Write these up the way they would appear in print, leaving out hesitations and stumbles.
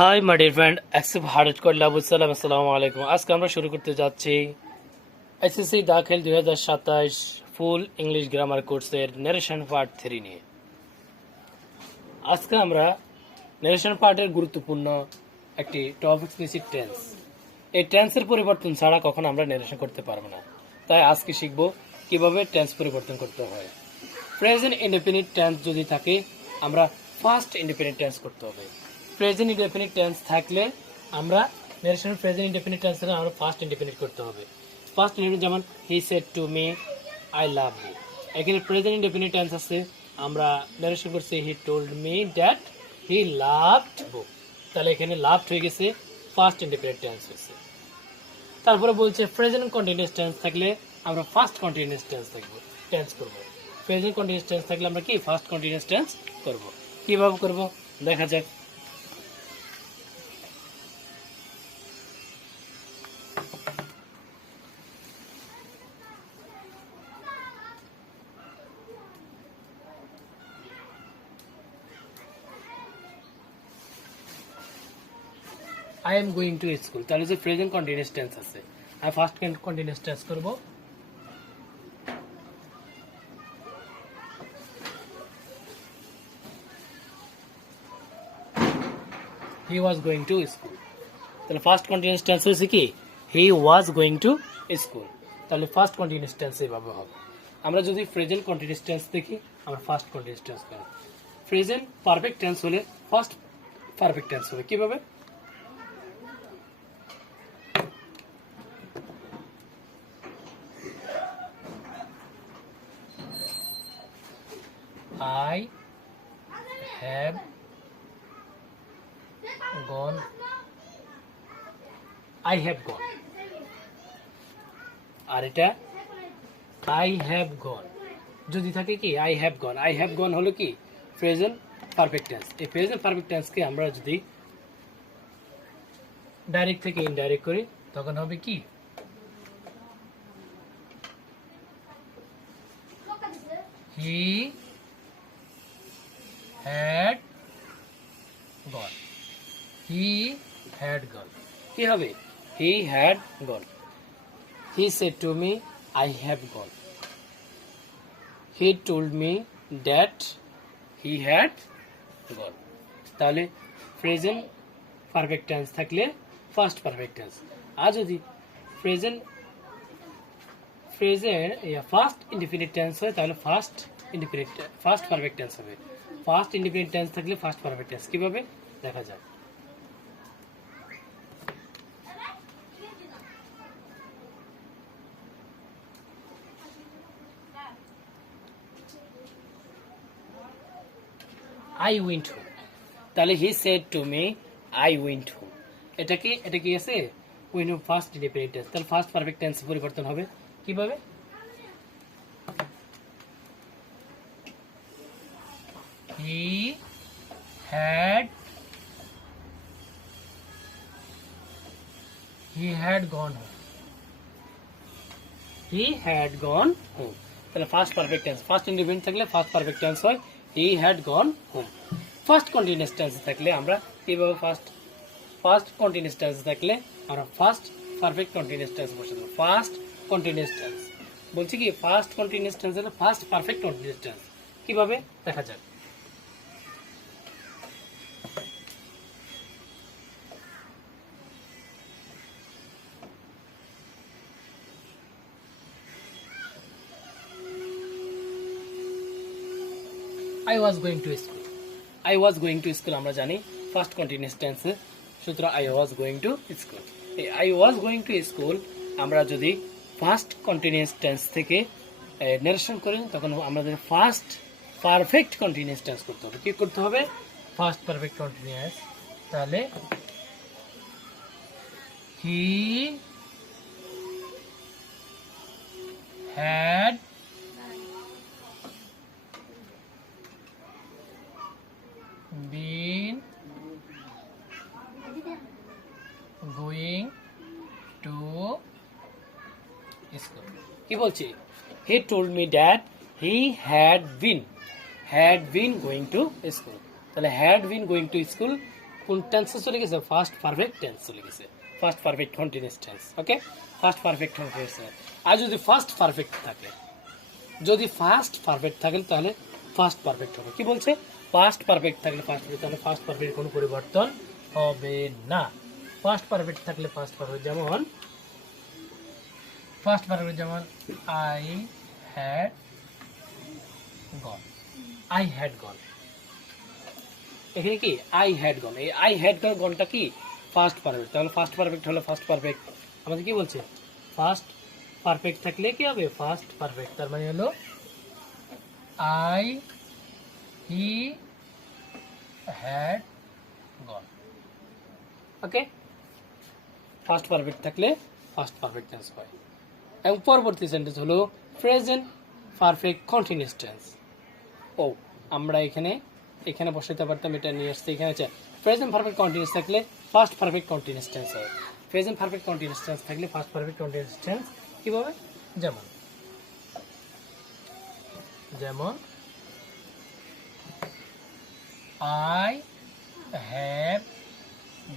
High my dear friend accept hard code লাবুল সালাম আসসালামু আলাইকুম। আজকে আমরা শুরু করতে যাচ্ছি এসএসসি দাখিল 2027 ফুল ইংলিশ গ্রামার কোর্সের নারেশন পার্ট 3 নিয়ে। আজকে আমরা নারেশন পার্টের গুরুত্বপূর্ণ একটি টপিক নিয়েছি টেন্স। এই টেন্সের পরিবর্তন ছাড়া কখনো আমরা নারেশন করতে পারবো না, তাই আজকে শিখব কিভাবে টেন্স পরিবর্তন করতে হয়। প্রেজেন্ট ইনডেফিনিট টেন্স যদি থাকে আমরা ফার্স্ট ইনডেফিনিট টেন্স করতে হবে। প্রেজেন্ট ইনডেফিনিট টেন্স থাকলে আমরা নারেশন প্রেজেন্ট ইনডেফিনিট টেন্স থেকে আমরা ফার্স্ট ইনডেফিনিট করতে হবে। ফার্স্ট ইনডেফিনিট যেমন he said to me I love you, এখানে প্রেজেন্ট ইনডেফিনিট টেন্স আছে, আমরা নারেশন করছি he told me that he loved book, তাহলে এখানে লাভড হয়ে গেছে, ফার্স্ট ইনডেফিনিট টেন্স হয়েছে। তারপরে বলছে প্রেজেন্ট কন্টিনিউয়াস টেন্স থাকলে আমরা ফার্স্ট কন্টিনিউয়াস টেন্স করব। প্রেজেন্ট কন্টিনিউয়াস টেন্স থাকলে আমরা কি ফার্স্ট কন্টিনিউয়াস টেন্স করব। কিভাবে করব দেখা যাক। I am going to school, তাহলে যে প্রেজেন্ট কন্টিনিউয়াস টেন্স আছে, আমি ফার্স্ট কন্টিনিউয়াস টেন্স করব। he was going to school, তাহলে ফার্স্ট কন্টিনিউয়াস টেন্স হচ্ছে কি he was going to school, তাহলে ফার্স্ট কন্টিনিউয়াস টেন্স এইভাবে হবে। আমরা যদি প্রেজেন্ট কন্টিনিউয়াস টেন্স দেখি আমরা ফার্স্ট কন্টিনিউয়াস টেন্স করব। প্রেজেন্ট পারফেক্ট টেন্স হলে ফার্স্ট পারফেক্ট টেন্স হবে। কিভাবে I have gone, I have gone, আর এটা I have gone যদি থাকে কি I have gone, I have gone হলো কি প্রেজেন্ট পারফেক্ট টেন্স। এই প্রেজেন্ট পারফেক্ট টেন্সকে আমরা যদি ডাইরেক্ট থেকে ইনডাইরেক্ট করি তখন হবে কি he had gone, he had gone, কি হবে he had gone, he said to me I have gone, he told me that he had gone, তাহলে প্রেজেন্ট পারফেক্ট টেন্স থাকলে ফার্স্ট পারফেক্ট টেন্স, আর যদি প্রেজেন্ট ফার্স্ট ইনডিফিনিট টেন্স হয় তাহলে first perfect tense হবে। First indefinite tense থাকলে first perfect tense কিভাবে দেখা যায়। I went home, তাহলে he said to me I went home, এটা কি আছে উইন ফার্স্ট ইনডিফিনিট টেন্স, তাহলে ফার্স্ট পারফেক্ট টেন্স পরিবর্তন হবে কিভাবে he had gone home, he had gone home, তাহলে first perfect tense, first indefinite থাকলে ফার্স্ট পারফেক্ট টেন্স হয় he had gone home। First continuous tense থাকলে আমরা কিভাবে ফার্স্ট কন্টিনিউয়াস টেন্স থাকলে আমরা ফার্স্ট পারফেক্ট কন্টিনিউয়াস টেন্স বসে দেব। ফার্স্ট কন্টিনিউয়াস টেন্স বলছি কি ফার্স্ট কন্টিনিউয়াস টেন্স হলো ফার্স্ট পারফেক্ট কন্টিনিউয়াস টেন্স, কিভাবে দেখা যাক। I was going to school, I was going to school আমরা জানি ফার্স্ট কন্টিনিউয়াস টেন্স, সুতরাং I was going to school। এই I was going to school আমরা যদি ফার্স্ট কন্টিনিউয়াস টেন্স থেকে নারেশন করি তখন আমাদের ফার্স্ট পারফেক্ট কন্টিনিউয়াস টেন্স করতে হবে। কি করতে হবে ফার্স্ট পারফেক্ট কন্টিনিউয়াস, তাহলে he had been going to school, কি বলছি he told me that he had been going to school, তাহলে had been going to school কোন টেন্সে চলে গেছে? ফার্স্ট পারফেক্ট টেন্স চলে গেছে, ফার্স্ট পারফেক্ট কন্টিনিউয়াস টেন্স। ওকে, ফার্স্ট পারফেক্ট কন্টিনিউয়াস টেন্স। আর যদি ফার্স্ট পারফেক্ট থাকে, যদি ফার্স্ট পারফেক্ট থাকে তাহলে ফার্স্ট পারফেক্ট হবে। কি বলছে? ফার্স্ট পারফেক্ট থাকলে ফার্স্ট পারফেক্ট, তাহলে ফার্স্ট পারফেক্ট কোনো পরিবর্তন হবে না। ফার্স্ট পারফেক্ট থাকলে ফার্স্ট পারফেক্ট, যেমন ফার্স্ট পারফেক্ট যেমন I had gone, I had gone. এখানে কি আই হ্যাড গন, এই আই হ্যাড গনটা কি ফার্স্ট পারফেক্ট, তাহলে ফার্স্ট পারফেক্ট হলো ফার্স্ট পারফেক্ট। আমাদের কি বলছে? ফার্স্ট পারফেক্ট থাকলে কি হবে? First perfect. তার মানে হলো I he had gone. Okay, first perfect থাকলে ফার্স্ট পারফেক্ট টেন্স হয়। এবং পরবর্তী সেন্টেন্স হলো প্রেজেন্ট পারফেক্ট কন্টিনিউয়াস টেন্স। ও, আমরা এখানে বসাতে পারতাম, এটা নিয়ে আসতে এখানে আছে। প্রেজেন্ট পারফেক্ট কন্টিনিউয়াস থাকলে ফার্স্ট পারফেক্ট কন্টিনিউয়াস টেন্স হয়। প্রেজেন্ট পারফেক্ট কন্টিনিউয়াস টেন্স থাকলে ফার্স্ট পারফেক্ট কন্টিনিউয়াস টেন্স কিভাবে? যেমন I have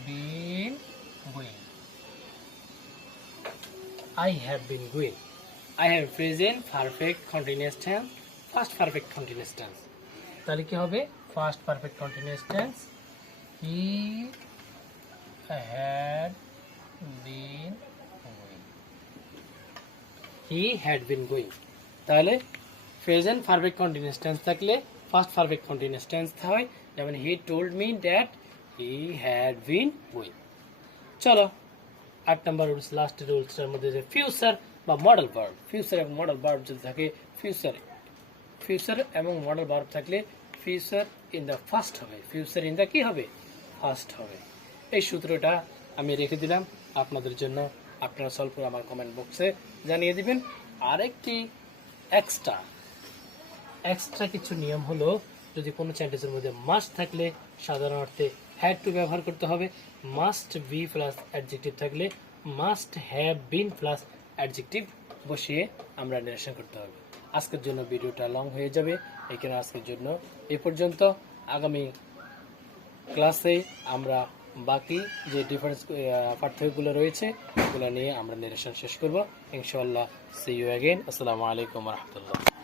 been going. I have been going. I have present perfect continuous tense, past perfect continuous tense. তাহলে কি হবে? Past perfect continuous tense. He had been going. He had been going. তাহলে present perfect continuous tense থাকলে first perfect continuous tense হয়, যেমন হি told me that he had been going. চলো 8 নম্বর rules, last রুলসটার মধ্যে যে ফিউচার বা মডেল ভার্ব, ফিউচার এবং modal verb যদি থাকে, ফিউচার এবং মডেল ভার্ব থাকলে ফিউচার ইন দ্য ফার্স্ট হবে, ফিউচার ইন দ্য কি হবে? ফার্স্ট হবে। এই সূত্রটা আমি রেখে দিলাম আপনাদের জন্য, আপনারা সলভ করে আমার কমেন্ট বক্সে জানিয়ে দিবেন। আরেকটি এক্সট্রা কিছু নিয়ম হলো, যদি কোনো সেন্টেন্সের মধ্যে মাস্ট থাকলে সাধারণ অর্থে হ্যাড টু ব্যবহার করতে হবে। মাস্ট বি প্লাস অ্যাডজেক্টিভ থাকলে must have been plus adjective বসিয়ে আমরা নিরসন করতে হবে। আজকের জন্য ভিডিওটা লং হয়ে যাবে, এখানে আজকের জন্য এই পর্যন্ত। আগামী ক্লাসে আমরা বাকি যে ডিফারেন্স পার্থক্যগুলো রয়েছে ওগুলো নিয়ে আমরা নিরসন শেষ করব ইনশাআল্লাহ। See you again. আসসালামু আলাইকুম ওয়া রাহমাতুল্লাহ।